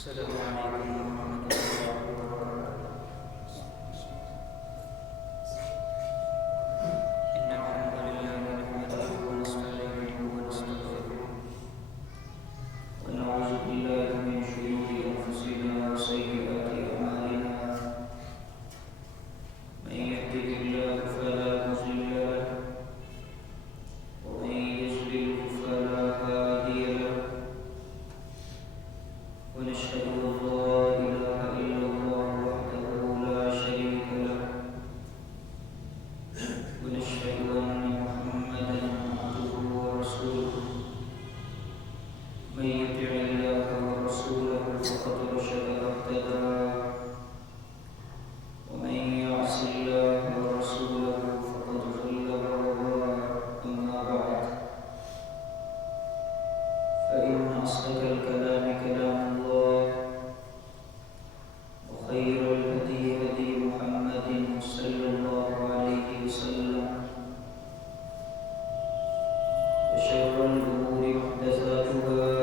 السلام علیکم ورحمۃ اللہ وبرکاتہ۔ ان الحمد للہ نحمده ونستعینه ونستغفره ونعوذ باللہ من شرور انفسنا وسیئات اعمالنا، من يهده الله فلا مضل له ومن يضلل فلا هادي له، ونشهد أن لا إله إلا الله وحده لا شريك له، ونشهد أن محمدا عبده ورسوله، من يطع الله ورسوله فقد رشد واهتدى، ومن يعص الله ورسوله فقد ضل وغوى. أما بعد، فإن أصدق الكلام كلام الله، وخير الهدي هدي محمد صلى الله عليه وسلم، وشر الأمور محدثاتها،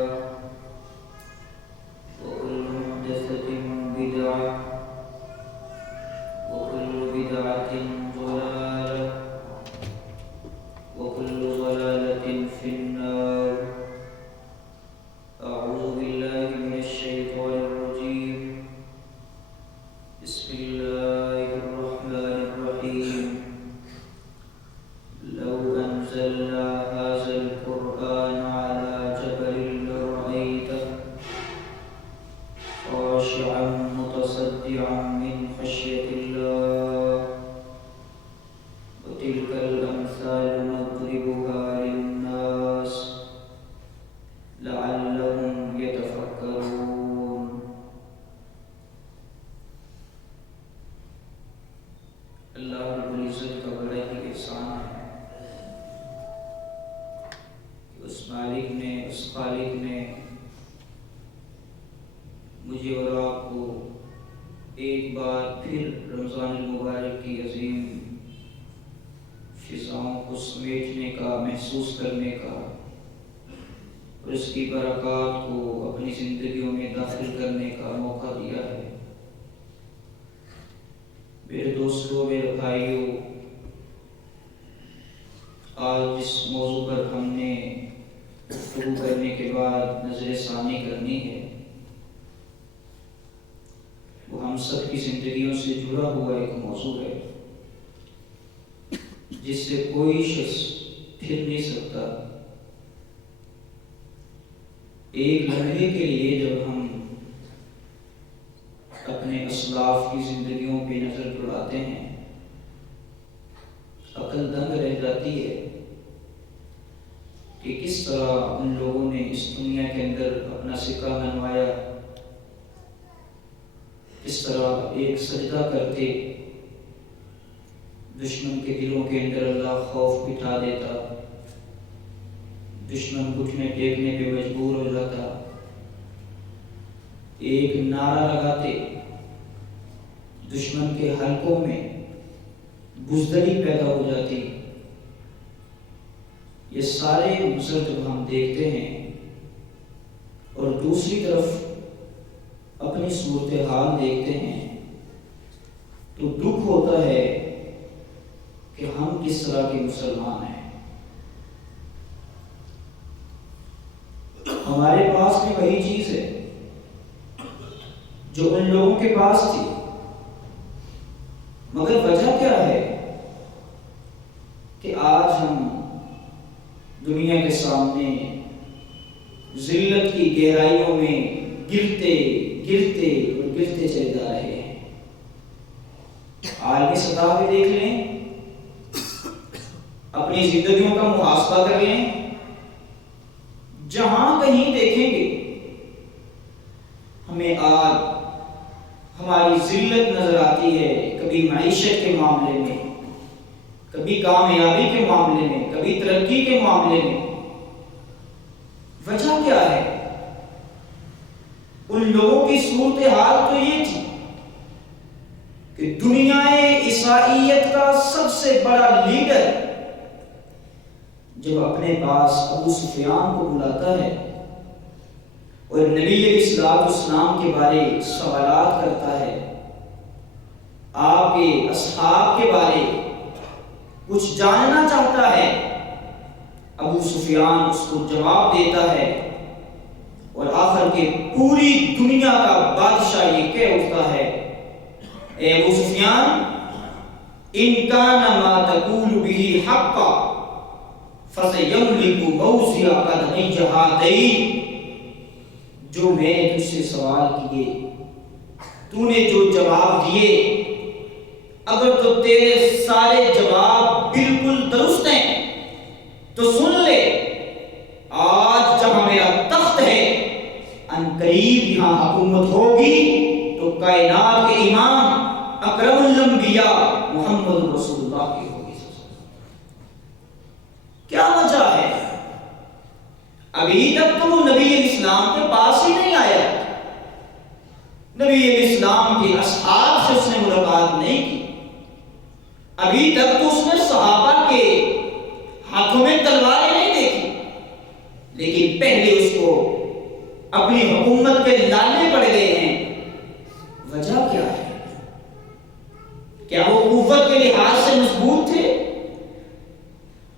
وكل محدثة بدعة، وكل بدعة ضلالة، وكل ضلالة في النار. أعوذ بالله من الشيطان الرجيم. بسم الله الرحمن الرحيم. لو أنزلنا هذا القرآن على جبل لرأيته خاشعا متصدعا من خشية الله، وتلك الأمثال نضربها للناس لعلهم يتفكرون. اللہ رب العزت کا بڑا ہی احسان ہے کہ اس مالک نے، اس خالق نے مجھے اور آپ کو ایک بار پھر رمضان المبارک کی عظیم فضاؤں کو سمیٹنے کا، محسوس کرنے کا اور اس کی برکات کو اپنی زندگیوں میں داخل کرنے کا موقع دیا ہے۔ میرے دوستوں، میرے بھائیوں، آج جس موضوع پر ہم نے گفتگو کرنے کے بعد نظر ثانی کرنی ہے، وہ ہم سب کی زندگیوں سے جڑا ہوا ایک موضوع ہے جس سے کوئی شخص پھر نہیں سکتا۔ ایک لمحے کے لیے جب ہم اپنے اسلاف کی زندگیوں پہ نظر دوڑاتے ہیں، عقل دنگ رہ جاتی ہے کہ کس طرح ان لوگوں نے اس دنیا کے اندر اپنا سکہ منوایا، کس طرح ایک سجدہ کرتے دشمن کے دلوں کے اندر اللہ خوف بٹھا دیتا، دشمن گھٹنے ٹیکنے پہ مجبور ہو جاتا، ایک نعرہ لگاتے دشمن کے حلقوں میں بزدلی پیدا ہو جاتی۔ یہ سارے منظر جب ہم دیکھتے ہیں اور دوسری طرف اپنی صورتحال دیکھتے ہیں تو دکھ ہوتا ہے کہ ہم کس طرح کے مسلمان ہیں۔ ہمارے پاس بھی وہی چیز ہے جو ان لوگوں کے پاس تھی، مگر وجہ کیا ہے کہ آج ہم دنیا کے سامنے ذلت کی گہرائیوں میں گرتے گرتے اور گرتے چلے جا رہے ہیں۔ عالمی سطح پہ دیکھ لیں، اپنی زندگیوں کا محاسبہ کر لیں، جہاں کہیں دیکھیں گے ہمیں آج ہماری ذلت نظر آتی ہے، کبھی معیشت کے معاملے میں، کبھی کامیابی کے معاملے میں، کبھی ترقی کے معاملے میں۔ وجہ کیا ہے؟ ان لوگوں کی صورتحال تو یہ تھی کہ دنیا عیسائیت کا سب سے بڑا لیڈر جب اپنے پاس ابو سفیان کو بلاتا ہے اور نبی علیہ السلام کے بارے سوالات کرتا ہے، آپ کے اصحاب کے بارے کچھ جاننا چاہتا ہے، ابو سفیان اس کو جواب دیتا ہے اور آخر کے پوری دنیا کا بادشاہ یہ کہہ اٹھتا ہے، اے ابو سفیان، ان کان ما تقول به حقا فسيملك موضع قدمي هاتين، جو میں نے تجھ سے سوال کیے، تو نے جو جواب دیے، اگر تو تیرے سارے جواب بالکل درست ہیں تو سن لے، آج جہاں میرا تخت ہے عنقریب یہاں حکومت ہوگی تو کائنات کے امام اکرم الانبیاء محمد رسول اللہ کی ہوگی۔ کیا وجہ ہے؟ ابھی تک تو وہ نبی علیہ السلام کے پاس ہی نہیں آیا، نبی علیہ السلام کے اصحاب سے اس نے ملاقات نہیں کی، ابھی تک تو اس نے صحابہ کے ہاتھوں میں تلواریں نہیں دیکھی، لیکن پہلے اس کو اپنی حکومت کے لالے پڑ گئے ہیں۔ وجہ کیا ہے؟ کیا وہ قوت کے لحاظ سے مضبوط تھے،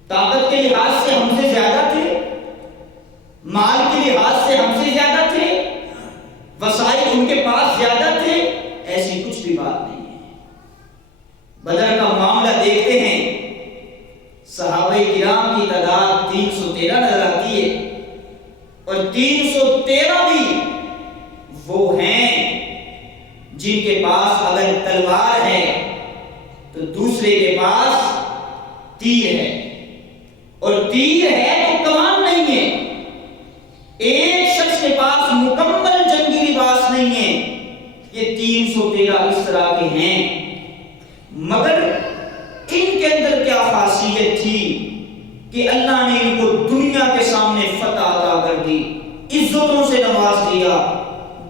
طاقت کے لحاظ سے ہم سے زیادہ تھے، مال کے لحاظ سے ہم سے زیادہ تھے، وسائل ان کے پاس زیادہ تھے؟ ایسی کچھ بھی بات نہیں ہے۔ بدر کا معاملہ دیکھتے ہیں، صحابہ کرام کی تعداد 313 نظر آتی ہے، اور 313 بھی وہ ہیں جن کے پاس اگر تلوار ہے تو دوسرے کے پاس تیر ہے، اور تیر ہے تو کمان نہیں ہے۔ ایک شخص کے پاس مکمل جنگی لباس نہیں ہے۔ یہ 313 اس طرح کے ہیں، مگر ان کے اندر کیا خاصیت تھی کہ اللہ نے ان کو دنیا کے سامنے فتح عطا کر دی، عزتوں سے نواز دیا،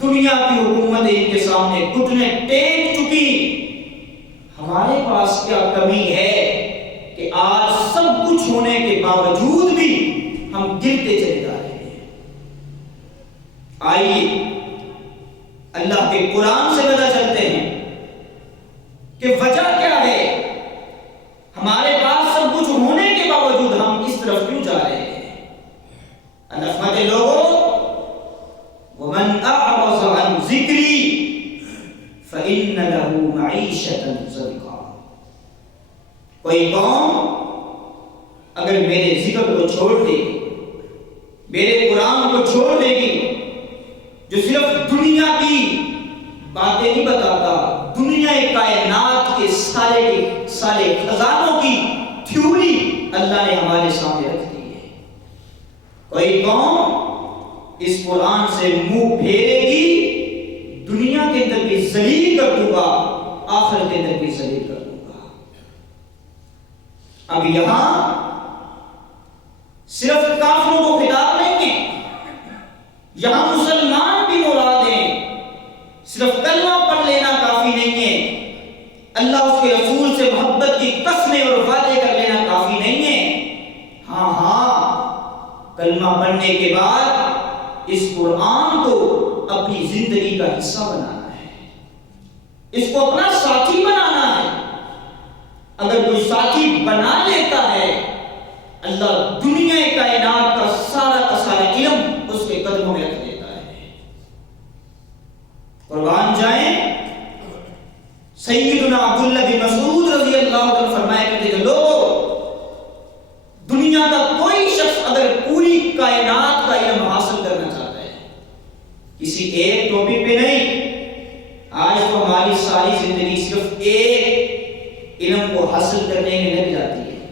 دنیا کی حکومت ان کے سامنے گھٹنے ٹیک چکی۔ ہمارے پاس کیا کمی ہے کہ آج سب کچھ ہونے کے باوجود بھی ہم گرتے چلے جا رہے ہیں؟ آئیے اللہ کے قرآن سے پتہ چلتے ہیں کہ وجہ کیا ہے، ہمارے پاس سب کچھ ہونے کے باوجود ہم اس طرف کیوں جا رہے ہیں۔ اللہ فرماتے لوگوں، وَمَنْ أَعْرَضَ عَنْ ذِكْرِي فَإِنَّ لَهُ مَعِيشَةً ضَنْكًا، کوئی قوم اگر میرے ذکر کو چھوڑ دے گی، میرے قرآن کو چھوڑ دے گی، جو صرف دنیا کی باتیں نہیں بتاتا، دنیا کائنات کے سارے خزانوں کی تھیوری اللہ نے ہمارے سامنے رکھ دی ہے، کوئی قوم اس قرآن سے منہ پھیرے گی، دنیا کے اندر بھی ذلیل کر دوں گا، آخرت کے اندر بھی ذلیل کر دوں گا۔ اب یہاں صرف کافروں کو خطاب نہیں ہے، یہاں مسلمان بھی مراد ہیں۔ صرف کلمہ پڑھ لینا کافی نہیں ہے، اللہ اس کے رسول سے محبت کی قسمیں اور وعدے کر لینا کافی نہیں ہے۔ ہاں، کلمہ پڑھنے کے بعد اس قرآن کو اپنی زندگی کا حصہ بنانا ہے، اس کو اپنا ساتھی بنانا ہے۔ اگر کوئی ساتھی بنا لیتا ہے، اللہ دنیا کائنات کا سارا علم اس کے قدموں میں رکھ دیتا ہے۔ قربان جائیں، سیدنا عبداللہ بن مسعود رضی اللہ عنہ فرمایا کرتے تھے، لوگوں، دنیا کا کوئی شخص اگر پوری کائنات کا علم حاصل کرنا چاہتا ہے، کسی ایک ٹاپک پہ نہیں، آج تو ہماری ساری زندگی صرف ایک علم کو حاصل کرنے میں لگ جاتی ہے،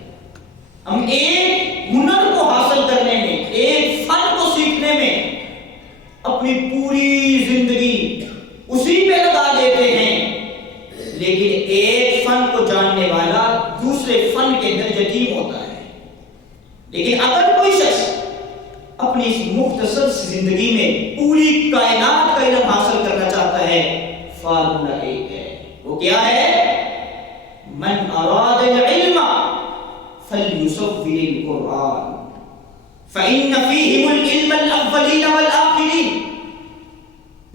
ہم ایک ہنر کو حاصل کرنے میں، ایک فن کو سیکھنے میں اپنی پوری زندگی اسی پہ لگا دیتے ہیں، لیکن ایک فن کو جاننے والا دوسرے فن کے اندر یتیم ہوتا ہے۔ لیکن اگر کوئی شخص اپنی اس مختصر زندگی میں پوری کائنات کا علم حاصل کرنا چاہتا ہے، فارمولا ایک ہے، وہ کیا ہے؟ من اراد العلم فلیصور القرآن فإن فیہ العلم الاولین والآخرین۔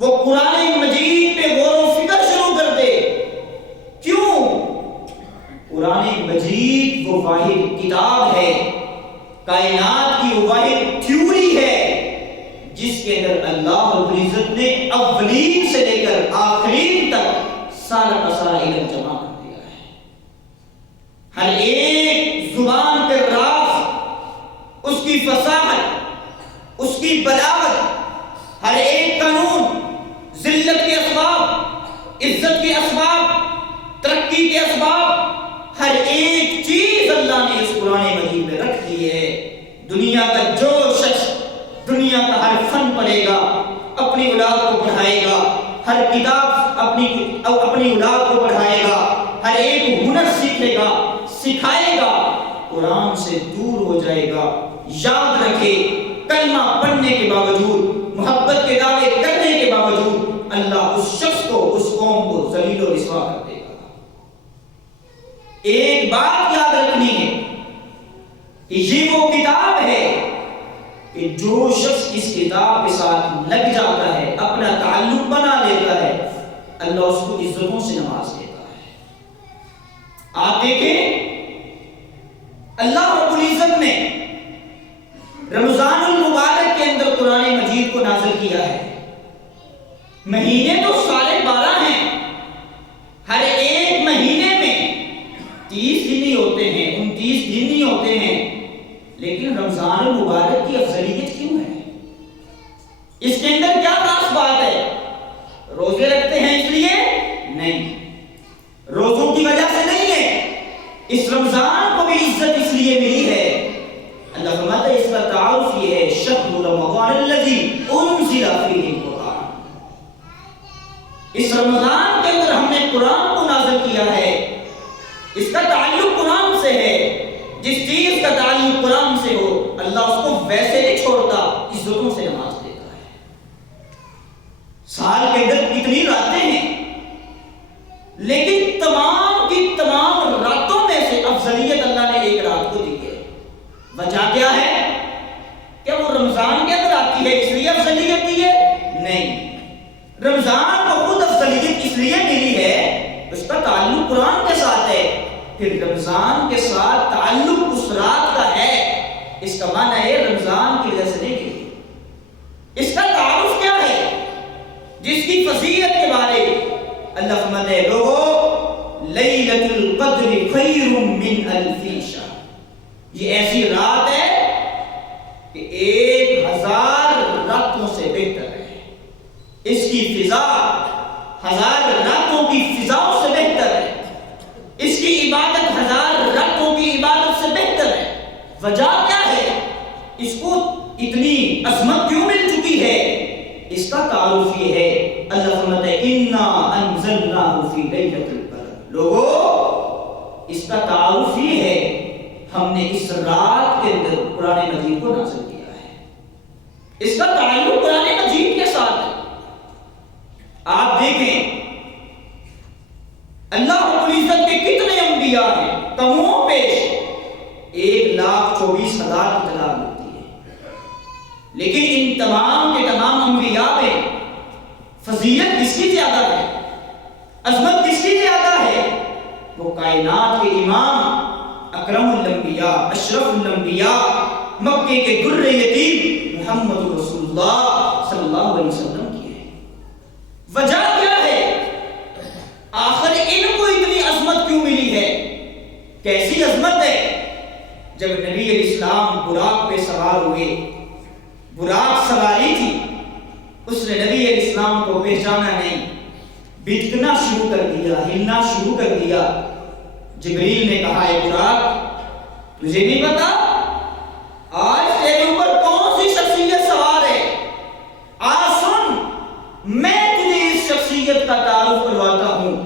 وہ قرآن مجید پہ غور و فکر شروع کر دے۔ کیوں؟ قرآن مجید وہ واحد کتاب ہے، کائنات کی وہ واحد تھیوری ہے جس کے اندر اللہ رب العزت نے اولین سے لے کر آخرین تک سارا کا سارا علم جمع کر دیا ہے۔ ہر ایک زبان کے راز، اس کی فصاحت، اس کی بلاغت، ہر ایک قانون، ذلت کے اسباب، عزت کے اسباب، ترقی کے اسباب، ہر ایک چیز اللہ نے اس قرآن مجید میں رکھ دی ہے۔ دنیا کا جو شخص دنیا کا ہر فن پڑھے گا، اپنی اولاد کو پڑھائے گا، ہر کتاب اپنی اولاد کو پڑھائے گا، ہر ایک ہنر سیکھے گا، سکھائے گا، قرآن سے دور ہو جائے گا۔ یاد رکھے، کلمہ پڑھنے کے باوجود، محبت کے دعوے کرنے کے باوجود، اللہ اس شخص کو، اس قوم کو ذلیل و رسوا کر دے گا۔ ایک بات یاد رکھنی ہے کہ یہ وہ کتاب ہے کہ جو شخص اس کتاب کے ساتھ لگ جاتا ہے، اپنا تعلق بنا لیتا ہے، اللہ اس کو عزتوں سے نواز دیتا ہے۔ آپ دیکھیں، اللہ رب العزت نے رمضان المبارک کے اندر قرآن مجید کو نازل کیا ہے۔ مہینے تو 12.5 ہیں، ہر ایک مہینے میں 30 دن ہی ہوتے ہیں، 29 دن ہی ہوتے ہیں، لیکن رمضان المبارک کی افضلیت کیوں ہے؟ اس کے اندر کیا خاص بات ہے؟ روزے رکھتے ہیں اس لیے؟ نہیں، روزوں کی وجہ سے نہیں ہے۔ اس رمضان کو بھی عزت اس لیے ملی ہے، اللہ فرماتا ہے اس کا تعارف یہ ہے، شہر رمضان الذی انزل فیہ القرآن۔ اس رمضان کے اندر ہم نے قرآن کو نازل کیا ہے، اس کا تعلق قرآن سے ہے۔ جس چیز کا تعلق قرآن سے ہو، اللہ اس کو ویسے نہیں چھوڑتا، عزتوں سے نواز دیتا ہے۔ سال کے اندر کتنی راتیں ہیں، لیکن تمام کی تمام راتوں میں سے افضلیت اللہ نے ایک رات کو دی ہے۔ وجہ کیا ہے؟ کیا وہ رمضان کے اندر آتی ہے اس لیے افضلیت دی ہے؟ نہیں، رمضان کو خود افضلیت اس لیے ملی ہے، اس کا تعلق قرآن کے ساتھ ہے۔ پھر رمضان کے ساتھ تعلق اس رات کا ہے، اس کا معنی ہے رمضان کی وجہ سے نہیں ملی۔ اس کا تعارف کیا ہے؟ جس کی فضیلت کے بارے اللہ فرماتا ہے، لوگوں، لیلۃ القدر خیر من الف شہر، یہ ایسی رات ہے کہ 1000 راتوں سے بہتر ہے۔ اس کی فضا 1000 راتوں کی فضاؤں سے بہتر ہے، اس کی عبادت 1000 راتوں کی عبادت سے بہتر ہے۔ وجہ کیا ہے؟ اس کو اتنی عظمت کیوں مل چکی ہے؟ اس کا تعارف یہ ہے، اللہ فرماتا ہے انا انزلناہ فی لیلۃ القدر۔ لوگوں، اس کا تعارف یہ ہے، ہم نے اس رات کے اندر قرآن مجید کو نازل کیا ہے۔ اس کا تعلق قرآن مجید کے ساتھ ہے۔ آپ دیکھیں، اللہ رب العزت کے کتنے انبیاء ہیں، کم و بیش 1,24,000 کی تعداد ہوتی ہے، لیکن ان تمام کے تمام انبیاء میں فضیلت کس کی زیادہ ہے، عظمت کس کی زیادہ ہے؟ وہ کائنات کے امام، اکرم الانبیاء، اشرف الانبیاء، مکے کے در یتیم محمد رسول اللہ صلی اللہ علیہ وسلم کی ہے۔ وجہ کیا ہے؟ آخر ان کو اتنی عظمت کیوں ملی ہے؟ کیسی عظمت ہے؟ جب نبی علیہ السلام براق پہ سوار ہوئے، براق سواری تھی، اس نے نبی علیہ السلام کو پہچانا نہیں، بھٹکنا شروع کر دیا، ہلنا شروع کر دیا۔ جبریل نے کہا، اے براق، تجھے نہیں پتا آج تیرے اوپر کون سی شخصیت سوار ہے؟ آج سن، میں تجھے اس شخصیت کا تعارف کرواتا ہوں۔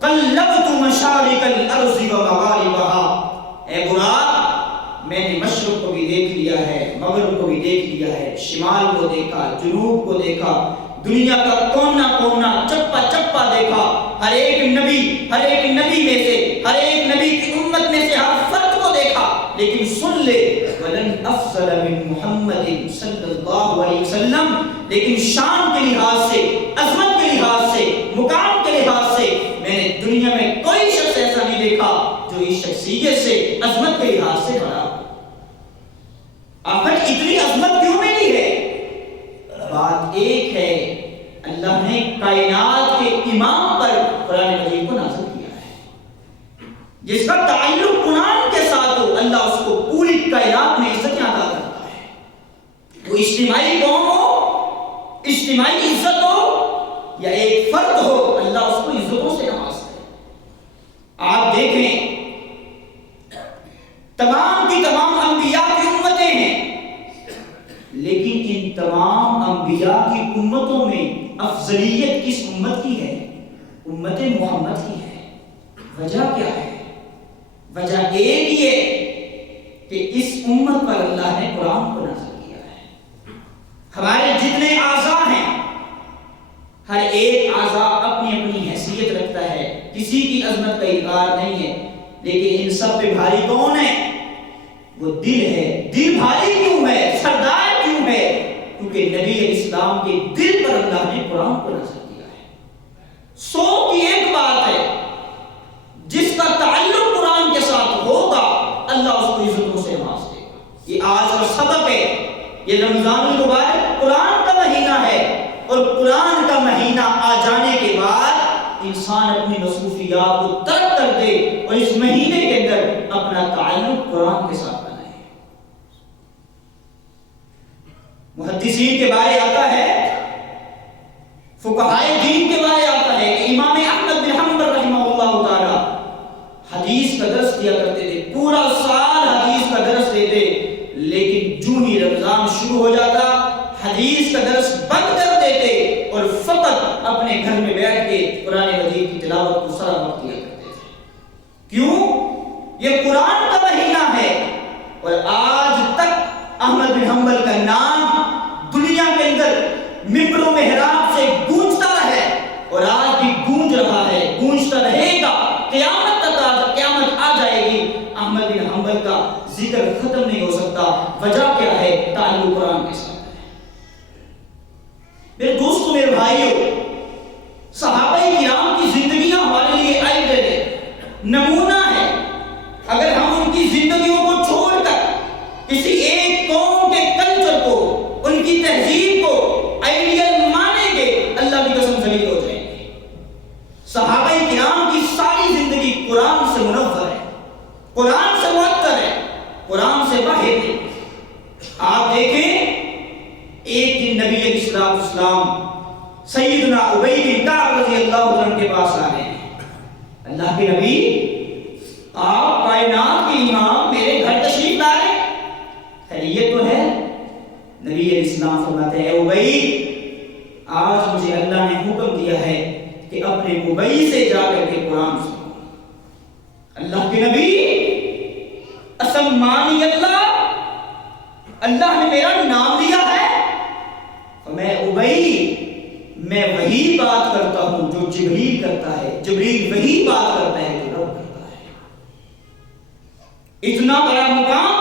قلبت مشارق الارض ومغاربها، اے براق، میں نے مشرق کو بھی دیکھ لیا ہے، مغرب کو بھی دیکھ لیا ہے، شمال کو دیکھا، جنوب کو دیکھا، دنیا کا کونا کونا، چپا چپا دیکھا، ہر ایک نبی میں سے، ہر ایک نبی کی امت میں سے ہر فرد کو دیکھا، لیکن سن لے وَلَنْ أَفْضَلَ مِنْ مُحَمَّدٍ صلی اللہ علیہ وسلم، لیکن شان کے لحاظ سے، عظمت کے لحاظ سے، مقام کے لحاظ سے میں نے دنیا میں کوئی شخص ایسا نہیں دیکھا جو اس شخصیت سے، عظمت کے لحاظ سے بڑا۔ آخر اتنی عظمت کیوں ملی ہے؟ بات ایک ہے، اللہ نے کائنات کے امام پر قرآن مجید کو نازل کیا ہے، جس کا تعلق قرآن کے ساتھ ہو، اللہ اس کو پوری کائنات میں عزت عطا کرتا ہے۔ وہ اجتماعی قوم ہو، اجتماعی عزت ہو یا ایک فرد ہو، اللہ اس کو عزتوں سے نوازتا ہے۔ آپ دیکھیں تمام کی تمام انبیاء کی امتیں ہیں، لیکن ان تمام انبیاء کی امتوں میں افضلیت کس امت کی ہے؟ امت محمد کی ہے۔ وجہ کیا ہے؟ وجہ ایک ہی ہے کہ اس امت پر اللہ نے قرآن کو نازل کیا ہے۔ ہمارے جتنے اعضاء ہیں، ہر ایک اعضاء اپنی اپنی حیثیت رکھتا ہے، کسی کی عظمت کا انکار نہیں ہے، لیکن ان سب پہ بھاری کون ہے؟ وہ دل ہے۔ دل بھاری کیوں ہے؟ سردار کیوں ہے؟ کیونکہ نبی علیہ السلام کے دل پر اللہ نے قرآن کو نازل کیا ہے۔ 100 کی ایک بات ہے، جس کا تعلق قرآن کے ساتھ ہوگا اللہ اس کو عزتوں سے نواز دے گا۔ یہ آج کا سبق ہے، یہ رمضان المبارک قرآن کا مہینہ ہے، اور قرآن کا مہینہ آ جانے کے بعد انسان اپنی مصروفیات کو ترک کر دے اور اس مہینے کے اندر اپنا تعلق قرآن کے ساتھ بنائے۔ محدثین کے بارے آتا ہے، فقہائے دین کے بارے آتا ہے کہ امام احمد بن حنبل رحمہ اللہ تعالی حدیث کا درس دیا کرتے تھے، پورا سال حدیث کا درس دیتے، لیکن جو ہی رمضان شروع ہو جاتا حدیث کا درس بند کر دیتے اور فقط اپنے گھر میں بیٹھ کے قرآن مجید کی تلاوت کو سارا وقت دیا کرتے تھے۔ کیوں؟ یہ قرآن کا مہینہ ہے، اور آج تک احمد بن حنبل کا نام دنیا کے اندر ممبر و محراب سے گونجتا ہے، اور آج بھی گونج رہا ہے، گونجتا رہے گا، قیامت تک قیامت آ جائے گی، احمد بن حنبل کا ذکر ختم نہیں ہو سکتا۔ وجہ کیا ہے؟ تعلق قرآن کے ساتھ ہے۔ میرے دوستوں، میرے بھائیوں، صحابہ کرام کی زندگیاں ہمارے لیے آئیڈل ہے، نمونہ ہے۔ اگر ہم ان کی زندگیوں کو چھوڑ کر کسی ایک قوم کے کلچر کو، ان کی تہذیب کو آئیڈیل مانیں گے، اللہ کی قسم ذلیل ہو جائیں گے۔ صحابہ کرام کی ساری زندگی قرآن سے منور ہے، قرآن سے معطر ہے، قرآن سے باہر ہے۔ آپ دیکھیں ایک دن نبی علیہ السلام سیدنا ابی بن کعب رضی اللہ عنہ کے پاس آ رہے ہیں۔ اللہ کے نبی، آپ کائنات کے امام میرے گھر تشریف لا رہے ہیں، خیریت تو ہے؟ نبی علیہ السلام فرماتے ہیں، ابی، آج مجھے اللہ نے حکم دیا ہے کہ اپنے ابی سے جا کر کے قرآن سنو۔ اللہ کے نبی، اسمانی اللہ نے میرا نام لیا ہے، میں ابی، میں وہی بات کرتا ہوں جو جبریل کرتا ہے، جبریل وہی بات کرتا ہے جو رب کرتا ہے۔ اتنا بڑا مقام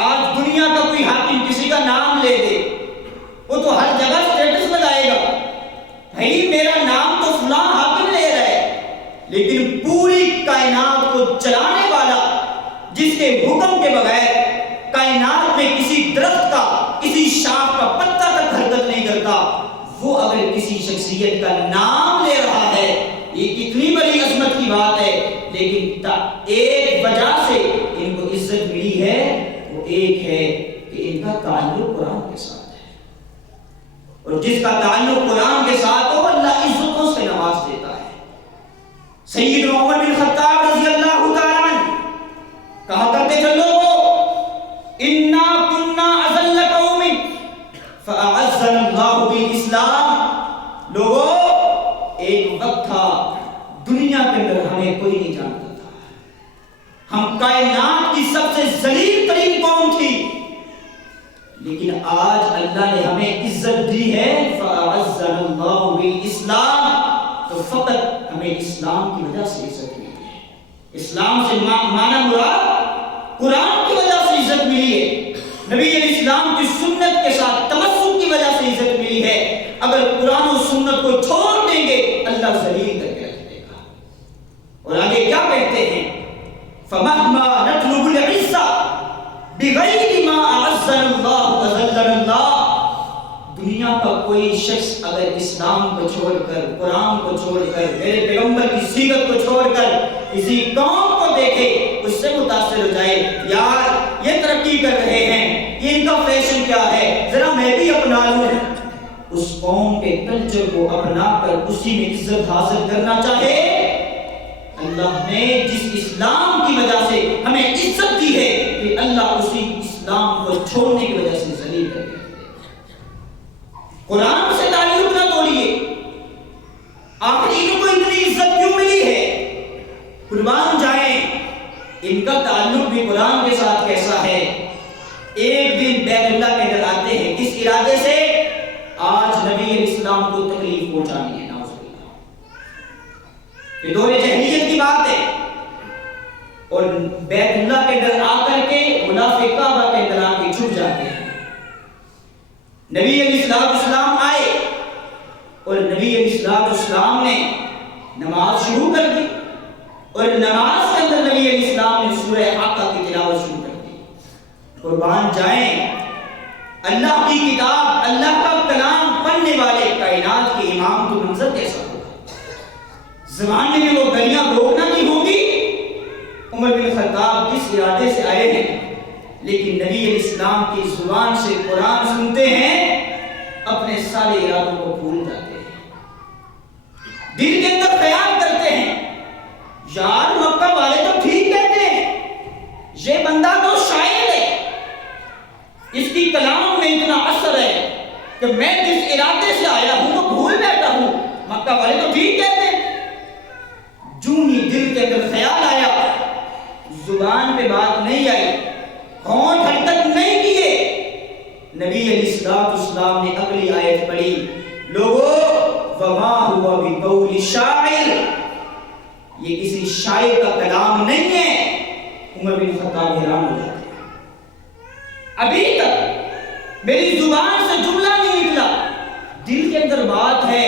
آج دنیا کا کوئی حاکم کسی کا نام لے دے، وہ تو ہر جگہ سٹیٹس لگائے گا، بھائی میرا نام تو فلاں حاکم لے رہا ہے، لیکن پوری کائنات کو چلانے والا، جس کے حکم کے بغیر کائنات میں کسی درخت کا، کسی شاخ کا پتا تک حرکت نہیں کرتا، وہ اگر کسی شخصیت کا نام لے رہا ہے، یہ کتنی بڑی عظمت کی بات ہے۔ لیکن ایک وجہ سے ان کو عزت ملی ہے، وہ ایک ہے کہ ان کا تعلق قرآن کے ساتھ ہے، اور جس کا تعلق قرآن کے ساتھ ہو اللہ عزتوں سے نواز دیتا ہے۔ سیدنا عمر بن خطاب رضی اللہ تعالیٰ عنہ کہا کرتے تھے، لوگوں انا کنا اذل قوم فاعزنا اللہ بالاسلام، لوگوں ایک وقت تھا دنیا کے اندر ہمیں کوئی نہیں جانتا تھا، ہم کائنات کی سب سے ذلیل ترین قوم تھی، لیکن آج اللہ نے ہمیں عزت دی ہے، فاعزنا اللہ بالاسلام، تو فقط ہمیں اسلام کی وجہ سے عزت ملی ہے۔ اسلام سے معنی مراد قرآن کی وجہ سے عزت ملی ہے، نبی علیہ السلام کی سنت کے ساتھ تمسک کی وجہ سے عزت ملی ہے۔ اگر قرآن و سنت کو چھوڑ دیں گے اللہ ذلیل کر کے رکھ دے گا۔ اور آگے کیا کہتے ہیں؟ فَمَهْمَا نَطْلُبُ الْعِزَّةَ بِغَيْرِ مَا أَعَزَّنَا اللَّهُ أَذَلَّنَا اللَّهُ۔ دنیا کا کوئی شخص اگر اسلام کو چھوڑ کر، قرآن کو چھوڑ کر، میرے پیغمبر کی سیرت کو چھوڑ کر کسی قوم کو دیکھے، اس سے متاثر ہو جائے، یار یہ ترقی کر رہے ہیں، یہ ان کا فیشن کیا ہے، ذرا میں بھی اپنا لوں، اس قوم کے کلچر کو اپنا کر اسی میں عزت حاصل کرنا چاہے، اللہ نے جس اسلام کی وجہ سے ہمیں عزت دی ہے کہ اللہ اسی اسلام کو چھوڑنے کی وجہ سے ذلیل کر کے قرآن سے تعلق نہ توڑیے۔ آخر ان کو اتنی عزت کیوں ملی ہے؟ قربان جائیں، ان کا تعلق بھی قرآن کے ساتھ کیسا ہے؟ ایک دن بیت اللہ کے اندر آتے ہیں، کس ارادے سے؟ آج نبی علیہ السلام کو تکلیف پہنچانی ہے، نعوذ باللہ، یہ دور جاہلیت کی بات ہے، اور بیت اللہ کے اندر آ کر کے غلاف کعبہ کے اندر آ کے چھپ جاتے ہیں۔ نبی علیہ السلام آئے اور نبی علیہ السلام نے نماز شروع کر دی، اور نماز کے اندر نبی علیہ السلام نے سورہ حاقہ کی تلاوت شروع کر دی۔ قربان جائیں، اللہ کی کتاب، اللہ کا کلام پڑھنے والے کائنات کے امام تو منظر کیسا ہوگا؟ زمانے میں وہ گلیاں روکنا نہیں ہوگی۔ عمر بن خطاب جس ارادے سے آئے ہیں، لیکن نبی علیہ السلام کی زبان سے قرآن سنتے ہیں، اپنے سارے ارادوں کو بھول جاتے ہیں، دل کے اندر خیال کرتے ہیں، یار مکہ والے تو ٹھیک کہتے ہیں، یہ بندہ تو شاعر ہے، اس کی کلام میں اتنا اثر ہے کہ میں جس ارادے سے آیا ہوں وہ بھول بیٹھا ہوں، مکہ والے تو ٹھیک کہتے ہیں۔ جو ہی دل کے اندر خیال آیا، زبان پہ بات نہیں آئی، ہونٹ حرکت نہیں کیے، نبی علیہ السلام نے اگلی آیت پڑھی، لوگو وما ہوا بقول شاعر، یہ کسی شاعر کا کلام نہیں ہے۔ عمر بن خطاب حیران ہو جاتے ہیں، ابھی تک میری زبان سے جملہ نہیں نکلا، دل کے اندر بات ہے،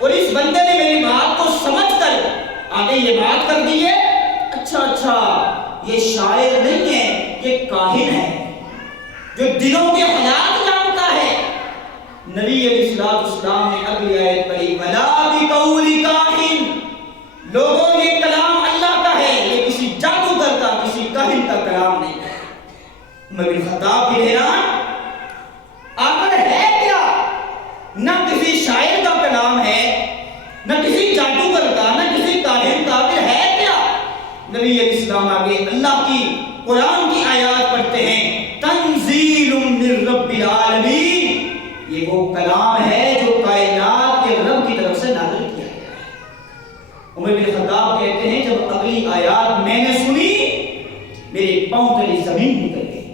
اور اس بندے نے میری بات کو سمجھ کر آگے یہ بات کر دی ہے، اچھا یہ شاعر نہیں ہے، یہ کاہن ہے جو دلوں کے حالات جانتا ہے۔ نبی علیہ السلام نے اگلی آیت پڑھی، وَلَا بِقَوْلِ کَاہِن، لوگوں یہ کلام اللہ کا ہے، یہ کسی جادوگر کا، کسی کاہن کا کلام نہیں ہے۔ عمر بن خطاب بھی حیران، آخر ہے کیا؟ نہ کسی شاعر کا کلام ہے، نہ کسی جادوگر کا، نہ کسی کاہن کا، پھر ہے کیا؟ نبی علیہ السلام آگے اللہ کی قرآن کی آیات پڑھتے ہیں، تنزیل من رب العالمین، یہ وہ کلام ہے جو کائنات کے رب کی طرف سے نازل کیا گیا ہے۔ عمر بن خطاب کہتے ہیں جب اگلی آیات میں نے سنی، میرے پاؤں تلے زمین نکل گئی،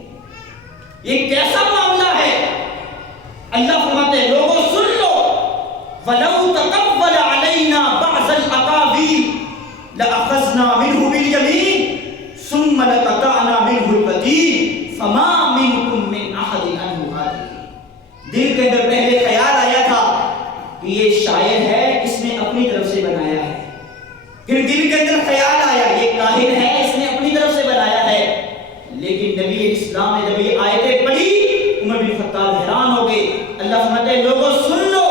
یہ کیسا معاملہ ہے؟ اللہ فرماتے ہیں لوگوں سن لو، وَلَوْ تَقَوَّلَ عَلَيْنَا بَعْضَ الْأَقَاوِيلِ لَأَخَذْنَا مِنْهُ بِالْيَمِينِ ثُمَّ لَقَطَعْنَا مِنْهُ الْوَتِينَ فَمَا مِنْكُمْ مِنْ أَحَدٍ عَنْهُ حَاجِزِينَ۔ دل کے اندر پہلے خیال آیا تھا کہ یہ شاعر ہے، اس نے اپنی طرف سے بنایا ہے، پھر دل کے اندر خیال آیا یہ کاہن ہے، اس نے اپنی طرف سے بنایا ہے، لیکن نبی علیہ السلام نے جب یہ آیتیں پڑھی، عمر بن خطاب حیران ہو گئے۔ اللہ فرماتے ہیں لوگوں سن لو،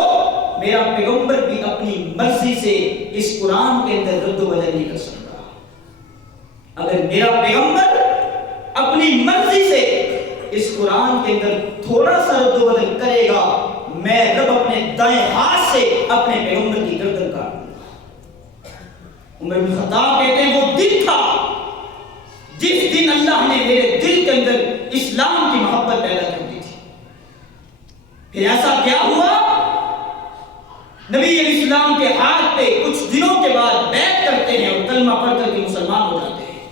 میرا پیغمبر بھی اپنی مرضی سے اس قرآن کے اندر رد و بدل نہیں کر سکتا۔ اگر میرا پیغمبر اپنی مرضی سے اس قرآن کے اندر تھوڑا سا رد و بدل کرے گا، میں رب اپنے دائیں ہاتھ سے اپنے پیغمبر کی گردن کاٹ دوں گا۔ عمر بن خطاب کہتے ہیں وہ دن تھا جس دن اللہ نے میرے دل کے اندر اسلام کی محبت پیدا کر دی تھی۔ پھر ایسا کیا ہوا؟ نبی علیہ السلام کے ہاتھ پہ کچھ دنوں کے بعد بیعت کرتے ہیں اور کلمہ پڑھ کر کے مسلمان ہو جاتے ہیں۔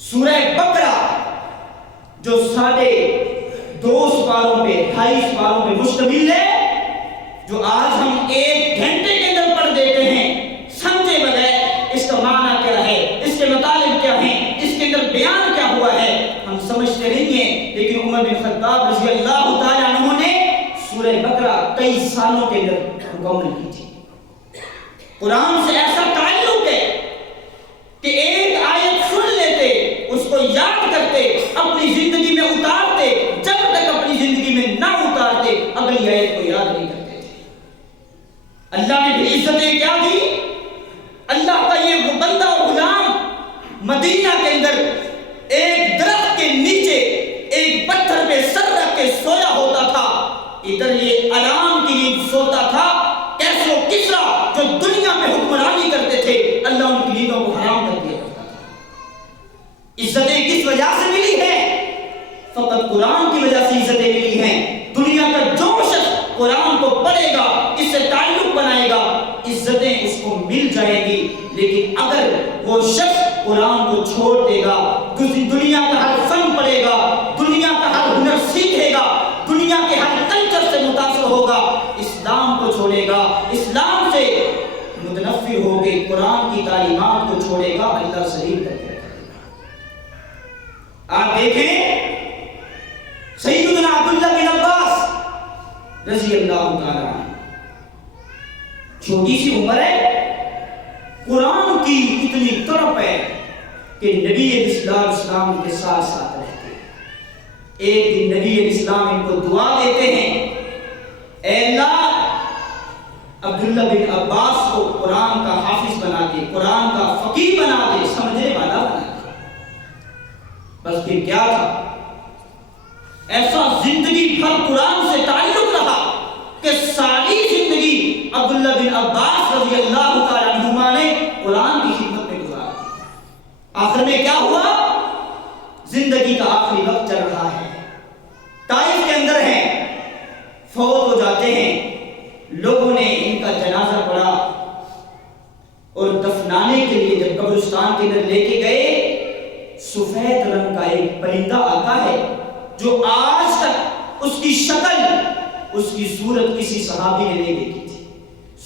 سورہ بقرہ جو 2.5 سپاروں پہ 2.5 سپاروں پہ مشتمل ہے، جو آج ہم 1 گھنٹے کے اندر پڑھ دیتے ہیں سمجھے بغیر اس کا معنی کیا ہے، اس کے مطالب کیا ہیں، اس کے اندر بیان کیا ہوا ہے ہم سمجھتے نہیں ہیں، لیکن عمر بن خطاب رضی اللہ تعالیٰ عنہ نے سورہ بقرہ کئی سالوں کے اندر مکمل کی تھی۔ قرآن سے ایسا تعلق ہے کہ ایک آیت سن لیتے، اس کو یاد کرتے، اپنی زندگی میں اتارتے، جب تک اپنی زندگی میں نہ اتارتے اگلی آیت کو یاد نہیں کرتے تھے۔ اللہ نے بھی عزتیں کیا دی؟ اللہ کا یہ بندہ و غلام مدینہ کے اندر ایک درخت کے نیچے ایک پتھر پہ سر رکھ کے سویا ہوتا تھا، ادھر یہ آرام کی نیند سوتا تھا۔ کیسو کسرا جو دنیا میں حکمرانی کرتے تھے، اللہ ان کی نیندوں کو حرام کر دیا کرتا تھا۔ عزتیں کس وجہ سے ملی ہیں؟ فقط قرآن کی وجہ سے عزتیں ملی ہیں۔ دنیا کا جو شخص قرآن کو پڑھے گا، اس سے تعلق بنائے گا، عزتیں اس کو مل جائیں گی۔ لیکن اگر وہ شخص قرآن کو چھوڑ دے گا، دنیا کا ہر فن پڑھے گا، دنیا کا ہر ہنر سیکھے گا، دنیا کے ہر کلچر سے متاثر ہوگا، اسلام کو چھوڑے گا، اسلام سے متنفر ہو کے قرآن کی تعلیمات کو چھوڑے گا، اللہ صحیح کر کے رکھے گا۔ آپ دیکھیں سیدنا عبداللہ بن عباس رضی اللہ تعالیٰ عنہ، چھوٹی سی عمر ہے، قرآن کی اتنی طرف ہے کہ نبی اسلام کے ساتھ ساتھ رہتے ہیں۔ ایک دن نبی اسلام ان کو دعا دیتے ہیں، اے اللہ عبداللہ بن عباس کو قرآن کا حافظ بنا دے، قرآن کا فقیہ بنا دے، سمجھنے والا بنا دے۔ بس پھر کیا تھا؟ ایسا زندگی بھر قرآن سے تعلق رہا کہ ساری زندگی عبداللہ بن عباس رضی اللہ تعالیٰ عنہما نے قرآن کی خدمت میں گزار دی۔ آخر میں کیا ہوا؟ زندگی کا آخری وقت چل رہا ہے، طائف کے اندر ہیں، فوت ہو جاتے ہیں۔ لوگوں نے ان کا جنازہ پڑھا اور دفنانے کے لیے جب قبرستان کے اندر لے کے گئے، سفید رنگ کا ایک پرندہ آتا ہے جو آج تک اس کی شکل، اس کی صورت کسی صحابی نے نہیں دیکھی تھی۔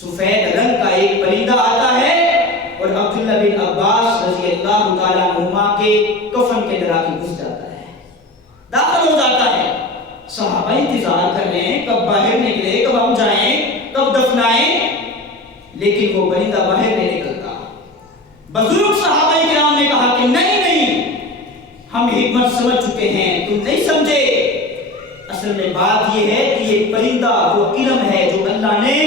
سفید رنگ کا ایک پرندہ آتا ہے اور عبداللہ بن عباس رضی اللہ تعالیٰ عنہما کے کفن کے اندر آ کے گھس جاتا ہے، داخل ہو جاتا ہے۔ صحابہ انتظار کر رہے ہیں کب باہر نکلے، کب ہم جائیں، کب دفنائیں، لیکن وہ پرندہ باہر نہیں نکلتا۔ بزرگ صحابہ کرام نے کہا کہ نہیں نہیں، ہم حکمت سمجھ چکے ہیں، تم نہیں سمجھے۔ اصل میں بات یہ ہے کہ یہ پرندہ وہ علم ہے جو اللہ نے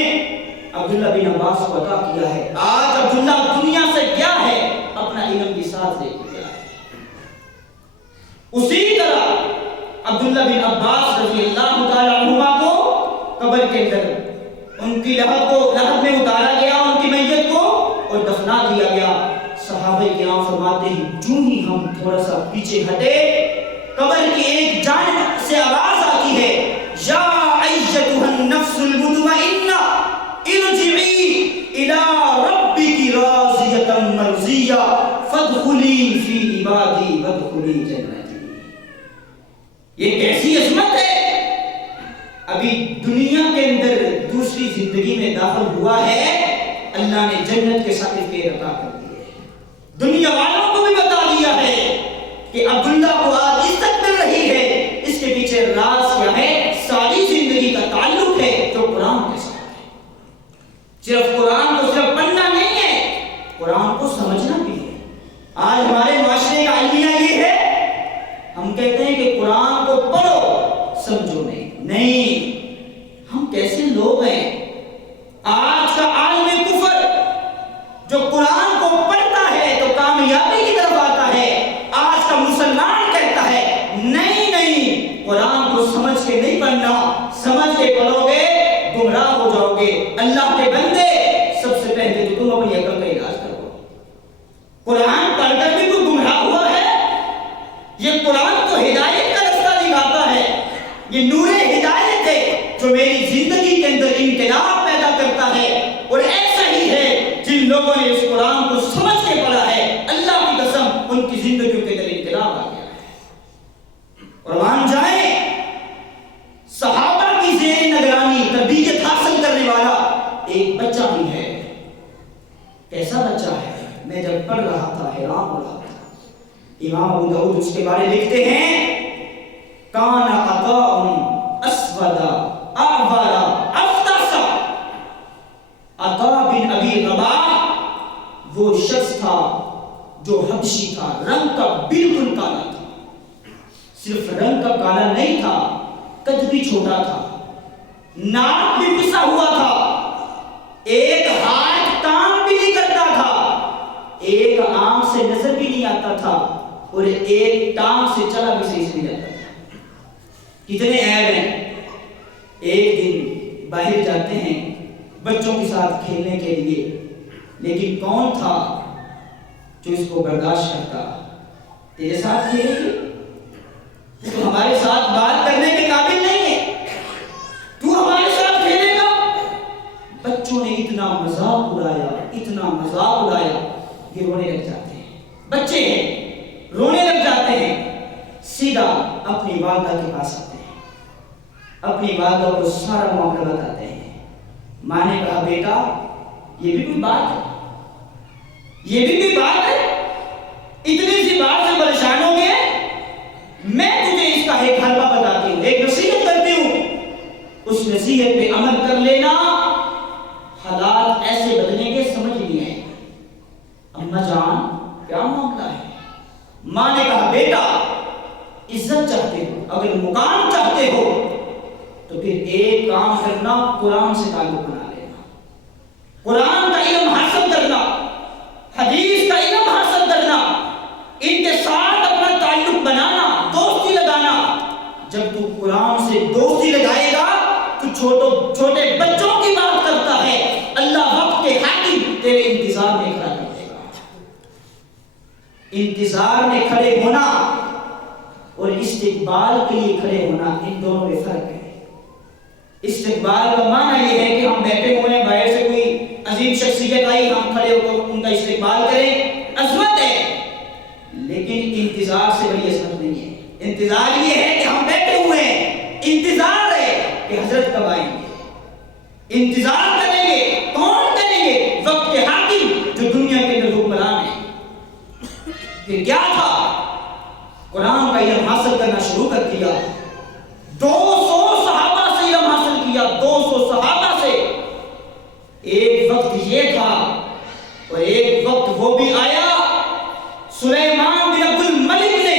عبداللہ بن عباس کو عطا کیا ہے۔ آج عبداللہ دنیا سے کیا ہے؟ اپنا علم بھی ساتھ لے کے گیا ہے۔ اسی طرح عبداللہ بن عباس رضی اللہ تعالیٰ عنہما کو قبر کے اندر ان کی لحد میں اتارا گیا، ان کی میت کو، اور دفنا دیا گیا۔ صحابہ کرام فرماتے ہیں جو ہی ہم تھوڑا سا پیچھے ہٹے، قبر کی ایک جانب سے آواز آتی ہے، یا ایتھا النفس المطمئنہ ارجعی الی ربک راضیۃ مرضیہ فادخلی فی عبادی وادخلی جنتی۔ یہ کیسی عظمت ہے! ابھی دنیا کے اندر دوسری زندگی میں داخل ہوا ہے، اللہ نے جنت کے سرٹیفکیٹ عطا کر دیے، دنیا والوں کو بھی بتا دیا ہے کہ عبداللہ کو آج عزت مل رہی ہے، اس کے پیچھے راز کیا ہے؟ ساری زندگی کا تعلق ہے جو قرآن کے ساتھ ہے۔ صرف قرآن کو صرف پڑھنا نہیں ہے، قرآن کو سمجھنا بھی ہے۔ آج ہمارے معاشرے کا المیہ یہ ہے، ہم کہتے ہیں کہ قرآن کو پڑھو سمجھو نہیں، ہم کیسے لوگ ہیں؟ آج کا عالم کفر جو قرآن کو پڑھتا ہے تو کامیابی کی طرف آتا ہے، آج کا مسلمان کہتا ہے نہیں، قرآن کو سمجھ کے نہیں پڑھنا، سمجھ کے پڑھو گے گمراہ ہو جاؤ گے۔ اللہ کے بندے، سب سے پہلے تو تم اپنی عقل کا علاج کرو۔ قرآن پڑھ کر بھی کوئی گمراہ ہوا ہے؟ یہ قرآن تو ہدایت کا رستہ دکھاتا ہے، یہ نور ہدایت ہے جو میری زندگی کے اندر انقلاب پیدا کرتا ہے۔ اور ایسا ہی ہے جن لوگوں نے اس قرآن کو سمجھ کے پڑھا ہے، اللہ کی قسم ان کی زندگیوں کے اندر انقلاب آ گیا ہے۔ قرآن جائیں، صحابہ کی زیر نگرانی تربیت حاصل کرنے والا ایک بچہ بھی ہے۔ کیسا بچہ ہے؟ میں جب پڑھ رہا تھا حیران ہو رہا تھا۔ امام ابو داؤد اس کے بارے لکھتے ہیں کان عطاء اسود اعور افطس. عطاء بن ابی رباح وہ شخص تھا جو حبشی تھا، رنگ کا بالکل کالا تھا. صرف رنگ کا کالا نہیں تھا، قد بھی چھوٹا تھا، ناک بھی پسا ہوا تھا، ایک ہاتھ کام بھی نہیں کرتا تھا، ایک آنکھ سے نظر بھی نہیں آتا تھا، اور ایک ٹانگ سے چلا بھی صحیح سے نہیں جاتا تھا. کتنے عیب ہیں. ایک دن باہر جاتے ہیں بچوں کے ساتھ کھیلنے کے لیے، لیکن کون تھا جو اس کو برداشت کرتا؟ تیرے ساتھ کھیلے گی تو ہمارے ساتھ بات کرنے کے قابل نہیں ہے، تو ہمارے ساتھ کھیلے گا. بچوں نے اتنا مذاق اڑایا کہ رونے لگ جاتے ہیں. بچے ہیں، رونے لگ جاتے ہیں. سیدھا اپنی والدہ کے پاس آتے ہیں، اپنی والدہ کو سارا معاملہ بتاتے ہیں. ماں نے کہا بیٹا یہ بھی کوئی بات ہے، یہ بھی کوئی بات ہے، اتنی سی بات سے پریشان ہو گئے. میں تجھے اس کا ایک حلقہ بتاتی ہوں، ایک نصیحت کرتی ہوں، اس نصیحت پہ عمل کر لینا. حالات ایسے بدلیں گے سمجھ نہیں آئے. اماں جان کیا معاملہ ہے؟ ماں نے کہا بیٹا عزت چاہتے ہو، اگر مقام چاہتے ہو تو پھر ایک کام کرنا، قرآن سے تعلق بنا لینا، قرآن کا علم حاصل کرنا، حدیث کا علم حاصل کرنا، ان کے ساتھ اپنا تعلق بنانا، دوستی لگانا. جب تو قرآن سے دوستی لگائے گا تو چھوٹے بچوں کی بات کرتا ہے، اللہ وقت کے حاکم تیرے انتظار میں کھڑا کر دے گا. انتظار میں کھڑے ہونا اور استقبال کے لیے کھڑے ہونا، ان دونوں میں فرق ہے. استقبال کا معنی یہ ہے کہ ہم بیٹھے ہوئے ہیں، باہر سے کوئی عظیم شخصیت آئی، ہم کھڑے ہو کر ان کا استقبال کریں، عظمت ہے. لیکن انتظار سے بڑی عظمت نہیں ہے. انتظار یہ ہے کہ ہم بیٹھے ہوئے ہیں، انتظار ہے کہ حضرت کب آئیں گے. انتظار کریں گے، کون کریں گے؟ وقت کے حاکم جو دنیا کے اندر حکمران ہیں. پھر کیا تھا؟ قرآن کا علم حاصل کرنا شروع کر دیا. 200 صحابہ سے علم حاصل کیا، 200 صحابہ سے. ایک وقت یہ تھا اور ایک وقت وہ بھی آیا، سلیمان بن عبد الملک نے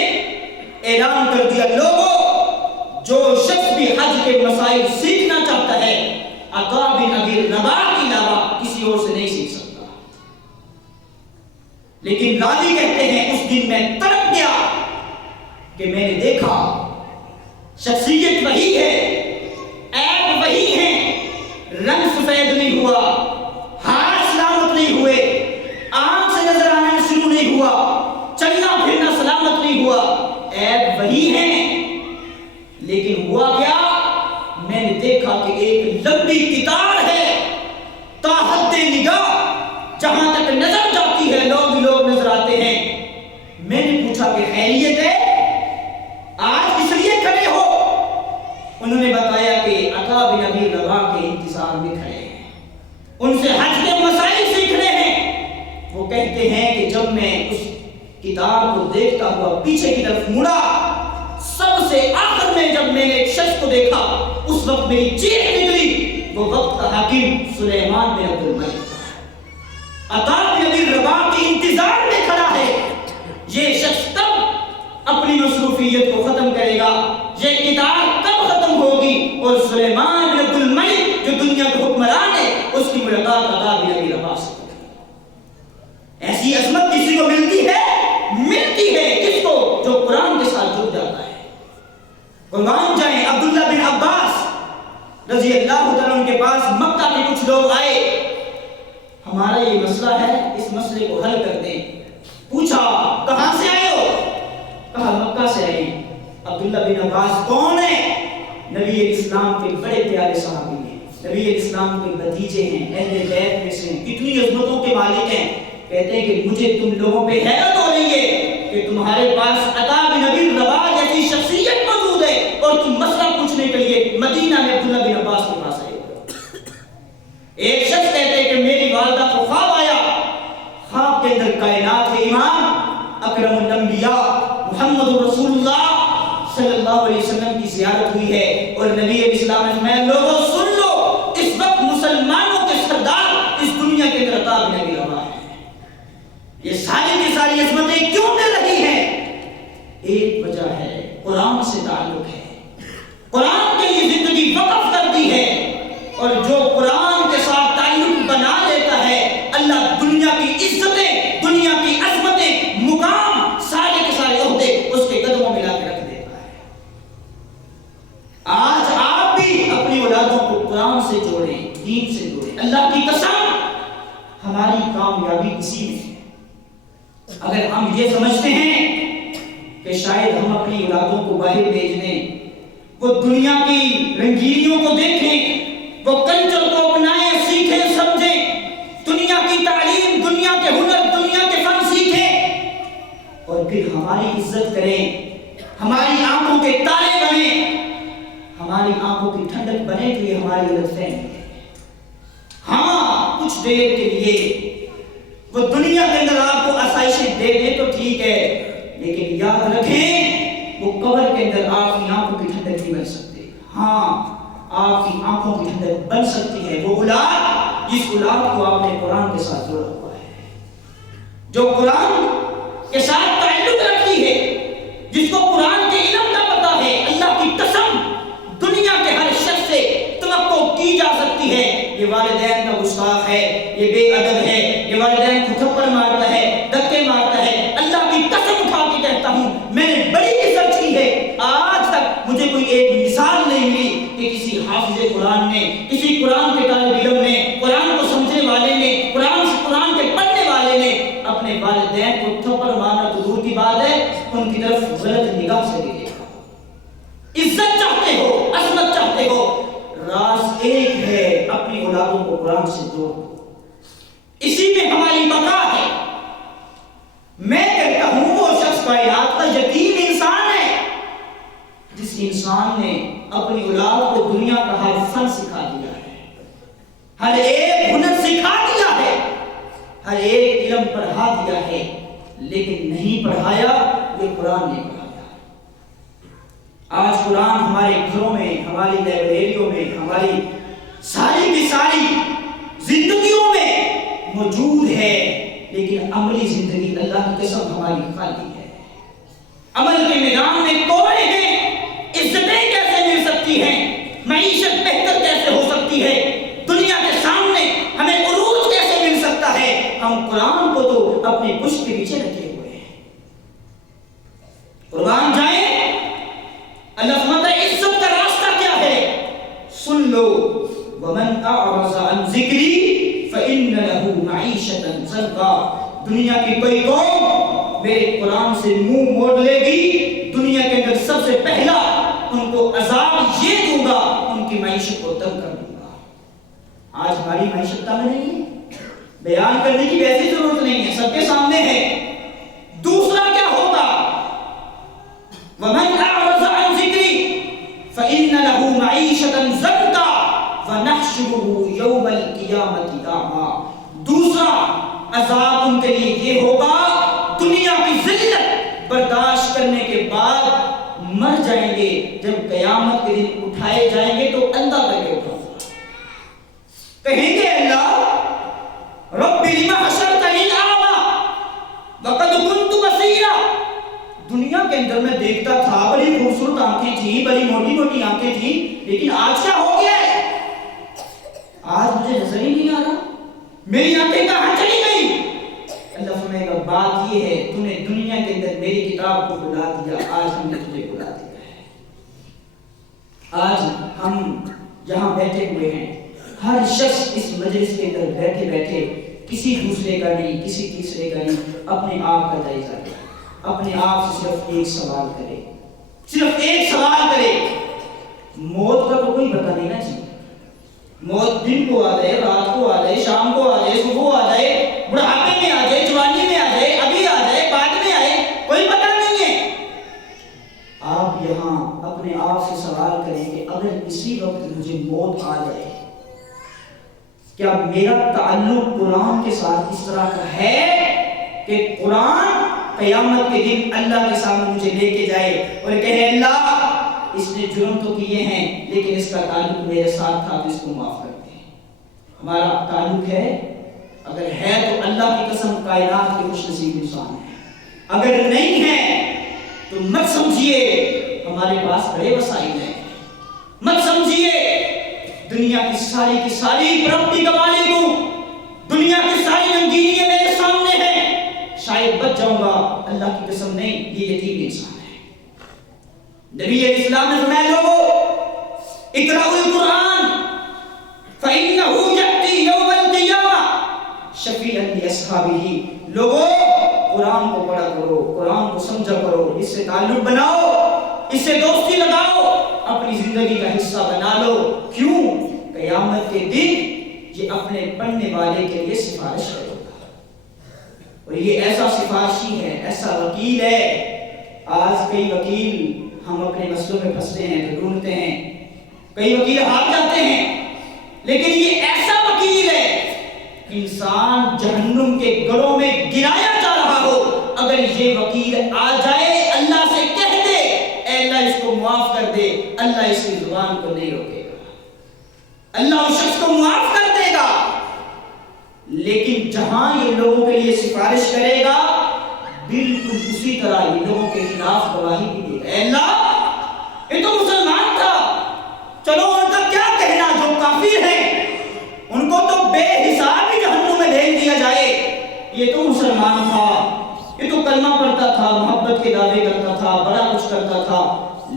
اعلان کر دیا لوگوں جو شخص بھی حج کے مسائل سیکھنا چاہتا ہے عطاء بن ابی رباح کے علاوہ کسی اور سے نہیں سیکھ سکتا. لیکن راوی کہتے ہیں اس دن میں تڑپ گیا کہ میں نے دیکھا شخصیت وہی ہے، عیب وہی ہے، رنگ سفید نہیں ہوا، ہاتھ سلامت نہیں ہوئے، آنکھ سے نظر آنا شروع نہیں ہوا، چلنا پھرنا سلامت نہیں ہوا، عیب وہی ہیں. لیکن ہوا کیا؟ میں نے دیکھا کہ ایک لمبی قطار ہے، تا حد نگاہ جہاں تک نظر جاتی ہے لوگ نظر آتے ہیں. میں نے پوچھا کہ خیریت ہے، آج کس لیے کھڑے ہو؟ انہوں نے بتایا کہ عطاء بن ابی رباح کے انتظار میں کھڑے ہیں، ان سے حج کے مسائل سیکھنے ہیں. وہ کہتے ہیں کہ جب میں اس کتاب کو دیکھتا ہوا پیچھے کی طرف مڑا، سب سے آخر میں جب میں نے ایک شخص کو دیکھا، اس وقت میری چیخ نکلی. وہ وقت کا حاکم سلیمان بن عبد الملک تھا. عطاء بن ابی رباح کے انتظار میں کھڑا ہے. یہ شخص تب اپنی مصروفیت کو ختم کرے گا، یہ کتاب کب ختم ہوگی اور سلیمان بن عبد الملک جو دنیا کا حکمران ہے اس کی ملاقات عطاء بن ابی رباح سے ہوگی. ایسی عظمت کسی کو ملتی ہے کس کو؟ جو قرآن کے ساتھ جڑ جاتا ہے. قربان جائیں عبداللہ بن عباس رضی اللہ تعالیٰ عنہ کے پاس مکہ کے کچھ لوگ آئے، ہمارا یہ مسئلہ ہے، اس مسئلے کو حل کر دیں. پوچھا کہاں سے آئے ہو؟ کہا مکہ سے آئے. عبداللہ بن عباس کون ہے؟ نبی اسلام کے بڑے پیارے صحابی ہیں، نبی اسلام کے بھتیجے ہیں، اہل بیت میں سے کتنی عظمتوں کے مالک ہیں. کہتے ہیں کہ مجھے تم لوگوں پہ حیرت ہو رہی ہے کہ تمہارے پاس عطاء بن ابی رباح جیسی شخصیت موجود ہے اور تم مسئلہ پوچھنے کے لیے مدینہ میں عبداللہ بن عباس کے پاس آئے ہو. ایک شخص کہتے ہیں کہ میری والدہ کو خواب آیا، خواب کے اندر کائنات کے امام اکرم الانبیاء محمد رسول اللہ صلی اللہ علیہ وسلم کی زیارت ہوئی ہے اور نبی علیہ السلام نے فرمایا لوگوں سن لو اس وقت مسلمانوں کے سردار اس دنیا کے اندر عطا بن ابی رباح ہیں. یہ ساری کی ساری عظمتیں کیوں مل رہی ہیں؟ ایک وجہ ہے قرآن سے تعلق ہے. قرآن کے لیے زندگی وقف کر دی ہے اور جو قرآن کے ساتھ تعلق بنا لیتا ہے اللہ دنیا کی عزتیں دنیا کی عظمتیں مقام سارے کے سارے عہدے اس کے قدموں میں لا کے رکھ دیتا ہے. آج آپ بھی اپنی اولادوں کو قرآن سے جوڑیں دین سے جوڑیں. اللہ کی قسم ہماری کامیابی اسی میں ہے. اگر ہم یہ سمجھتے ہیں کہ شاید ہم اپنی اولادوں کو باہر بھیج دیں وہ دنیا کی رنگینیوں کو دیکھیں وہ کلچر کو اپنائیں سیکھیں سمجھیں دنیا کی تعلیم دنیا کے ہنر دنیا کے فن سیکھیں اور پھر ہماری عزت کریں ہماری آنکھوں کے تارے بنیں ہماری آنکھوں کی ٹھنڈک بنے تو یہ ہماری غلط فہمی ہے. ہاں کچھ دیر کے لیے وہ دنیا کے اندر آپ کو آسائشیں دے دیں تو ٹھیک ہے لیکن یاد رکھیں وہ قبر کے اندر آپ کی آنکھوں کی ٹھنڈک نہیں بن سکتے. ہاں آپ کی آنکھوں کی ٹھنڈک بن سکتی ہے وہ اولاد جس اولاد کو آپ نے قرآن کے ساتھ جوڑا ہوا ہے جو قرآن کے ساتھ تعلق رکھتی ہے جس کو قرآن کے علم کا پتہ ہے. اللہ کی قسم دنیا کے ہر شخص سے توقع کی جا سکتی ہے یہ والدین کا گستاخ ہے یہ بے ادب ہے یہ والدین کو تھپڑ مارتا ہے دھکے مارتا ہے. اللہ کی قسم اٹھا کے کہتا ہوں میں نے بڑی ریسرچ کی ہے آج تک مجھے کوئی ایک مثال نہیں ملی کہ کسی حافظ قرآن نے کسی قرآن کے طالب علم نے قرآن کو سمجھنے والے نے قرآن کے پڑھنے والے نے اپنے والدین کو تھپڑ مارنا تو دور کی بات ہے ان کی طرف غلط نگاہ سے دیکھے. عزت چاہتے ہو عظمت چاہتے ہو راز ایک ہے اپنی اولادوں کو قرآن سے جوڑ دو اسی میں ہماری بقا ہے. میں کہتا ہوں وہ شخص کائنات کا یتیم انسان ہے جس انسان نے اپنی اولاد کو دنیا کا ہر فن سکھا دیا ہے ہر ایک ہنر سکھا دیا ہے ہر ایک علم پڑھا دیا ہے لیکن نہیں پڑھایا یہ قرآن نے پڑھایا. آج قرآن ہمارے گھروں میں ہماری لائبریریوں میں ہماری ساری کی ساری زندگیوں میں موجود ہے لیکن عملی زندگی اللہ کی قسم ہماری خالی ہے. عمل کے میدان میں کوڑے ہیں عزتیں کیسے مل سکتی ہیں معیشت بہتر کیسے ہو سکتی ہے دنیا کے سامنے ہمیں عروج کیسے مل سکتا ہے. ہم قرآن کو تو اپنے پشت کے پیچھے رکھے ہوئے ہیں. قربان جائیں اللہ فرماتا ہے عزت کا راستہ کیا ہے سن لو ومن اعرض عن ذکری فإن له معیشۃ ضنکا. دنیا کی کوئی قوم میرے قرآن سے منہ موڑ لے گی دنیا کے اندر سب سے پہلا ان کو عذاب یہ دوں گا ان کی معیشت کو تنگ کر دوں گا. آج ہماری معیشت تنگ نہیں ہے بیان کرنے کی ویسی ضرورت نہیں ہے سب کے سامنے ہے. دوسرا کیا ہوگا ومن اعرض عن ذکری فإن له معیشۃ ضنکا ونحشره یوم القیامۃ اعمی. دوسرا عذاب ان کے لیے یہ ہوگا دنیا کی ذلت برداشت کرنے کے بعد مر جائیں گے جب قیامت کے دن اٹھائے جائیں گے تو اندھا کر کے اٹھاؤں گا کہیں گے اللہ رب لما حشرتنی اعمی وقد كنت بصیرا. دنیا کے اندر میں دیکھتا تھا بڑی خوبصورت آنکھیں تھیں بڑی موٹی موٹی آنکھیں تھیں لیکن آج کیا ہو گیا ہے آج مجھے نظر ہی نہیں آ رہا میری آنکھیں کہاں چلی گئی. اللہ فرمائے گا بات یہ ہے تو نے دنیا کے اندر میری کتاب کو بلا دیا آج ہم نے تجھے بلا دیا ہے. آج ہم جہاں بیٹھے ہوئے ہیں ہر شخص اس مجلس کے اندر بیٹھے بیٹھے کسی دوسرے کا نہیں کسی تیسرے کا نہیں اپنے آپ کا جائزہ لے اپنے آپ سے صرف ایک سوال کرے موت کا تو کوئی پتہ نہیں نا جی. موت دن کو آ جائے رات کو آ جائے شام کو آ جائے صبح آ جائے بڑھاپے میں آ جائے جوانی میں آ جائے ابھی آ جائے بعد میں آئے کوئی پتہ نہیں ہے. آپ یہاں اپنے آپ سے سوال کریں کہ اگر کسی وقت مجھے موت آ جائے کیا میرا تعلق قرآن کے ساتھ اس طرح کا ہے کہ قرآن قیامت کے دن اللہ کے سامنے مجھے لے کے جائے اور کہے اللہ اس نے جرم تو کیے ہیں لیکن اس کا تعلق میرے ساتھ تھا تو اس کو معاف کر دیں. ہمارا تعلق ہے اگر ہے تو اللہ کی قسم کائنات کے خوش نصیب انسان ہے. اگر نہیں ہے تو مت سمجھیے ہمارے پاس بڑے وسائل ہیں. مت سمجھیے دنیا کی ساری پراپرٹی کا مالک ہوں, دنیا کی ساری رنگینیاں میرے سامنے ہیں, شاید بچ جاؤں گا. اللہ کی قسم نہیں, یہ یتیم انسان ہے. نبی علیہ السلام نے فرمایا لوگوں اقرأوا القرآن فإنه يأتي يوم القيامة شفيعا لأصحابه. لوگوں قرآن کو پڑھا کرو, قرآن کو سمجھا کرو, اس سے تعلق بناؤ, اس سے دوستی لگاؤ, اپنی زندگی کا حصہ بنا لو. کیوں؟ قیامت کے دن یہ اپنے پڑھنے والے کے لیے سفارش کرے گا. اور یہ ایسا سفارشی ہے, ایسا وکیل ہے. آج کئی وکیل ہم اپنے مسئلوں میں پھنستے ہیں تو ڈھونڈتے ہیں, کئی وکیل ہار جاتے ہیں, لیکن یہ ایسا وکیل ہے انسان جہنم کے گڑھوں میں گرایا جا رہا ہو, اگر یہ وکیل آ جائے اللہ سے کہہ دے اے اللہ اس کو معاف کر دے, اللہ اس کی زبان کو نہیں روکے گا, اللہ اس شخص کو معاف کر دے گا. لیکن جہاں یہ لوگوں کے لیے سفارش کرے گا بالکل اسی طرح یہ لوگوں کے خلاف گواہی بھی دے گا. اے اللہ یہ تو مسلمان تھا, چلو ان کا کیا کہنا, جو کافر ہیں ان کو تو بے حساب ہی جہنم میں بھیج دیا جائے. یہ تو مسلمان تھا, یہ تو کلمہ پڑھتا تھا, محبت کے دعوے کرتا تھا, بڑا کچھ کرتا تھا,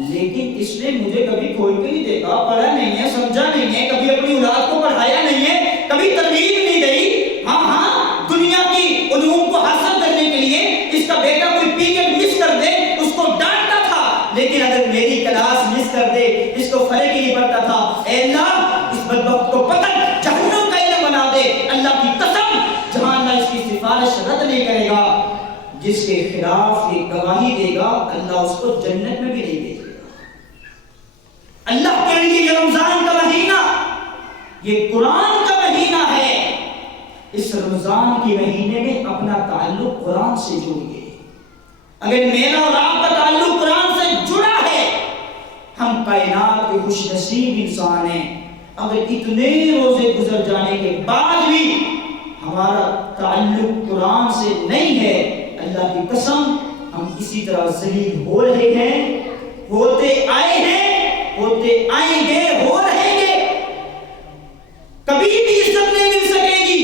لیکن اس نے مجھے کبھی کھول کے نہیں دیکھا, پڑھا نہیں ہے, سمجھا نہیں ہے, کبھی اپنی اولاد کو پڑھایا نہیں ہے, کبھی ترغیب نہیں دی. ہاں دنیا کی علوم کو حاصل کرنے کے لیے اس کا بیٹا کوئی پیریڈ مس کر دے اس کو ڈانٹتا تھا, لیکن اگر میری کلاس مس کر دے اس کو فرق ہی نہیں پڑتا تھا. اے اللہ اس بدبخت کو پکڑ جہنم کا علم بنا دے. اللہ کی قسم جہاں اللہ اس کی سفارش رد نہیں کرے گا, جس کے خلاف یہ گواہی دے گا اللہ اس کو جنت میں بھی نہیں بھیجے گا. اللہ کے لیے یہ رمضان کا مہینہ, یہ قرآن کا مہینہ ہے. اس رمضان کے مہینے میں اپنا تعلق قرآن سے جوڑیے. اگر میرا اور آپ کا تعلق قرآن سے جڑا ہے ہم کائنات کے خوش نصیب انسان ہیں. اگر اتنے روزے گزر جانے کے بعد بھی ہمارا تعلق قرآن سے نہیں ہے, اللہ کی قسم ہم اسی طرح ذلیل ہو رہے ہیں, ہوتے آئے ہیں, ہوتے آئیں گے, ہو رہیں گے. کبھی بھی عزت نہیں مل سکے گی.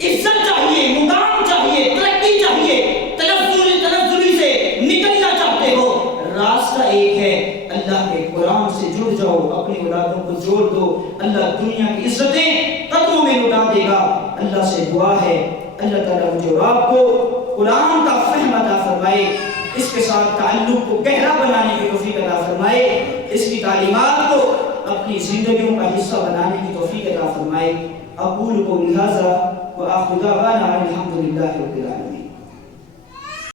عزت چاہیے, مقام چاہیے, ترقی چاہیے, تنزلی سے نکلنا چاہتے ہو, راستہ ایک ہے, اللہ کے قرآن سے جڑ جاؤ, اپنی اولادوں کو جوڑ دو. اللہ دنیا کی عزتیں قدموں میں لٹا دے گا. اللہ سے دعا ہے اللہ تعالیٰ مجھے اور آپ کو قرآن کا فہم عطا فرمائے, اس کے ساتھ تعلق کو گہرا بنانے کی توفیق عطا فرمائے, اس کی تعلیمات کو اپنی زندگیوں کا حصہ بنانے کی توفیق عطا فرمائے. اقول قولی ھذا وآخر دعوانا الحمد للہ رب العالمین.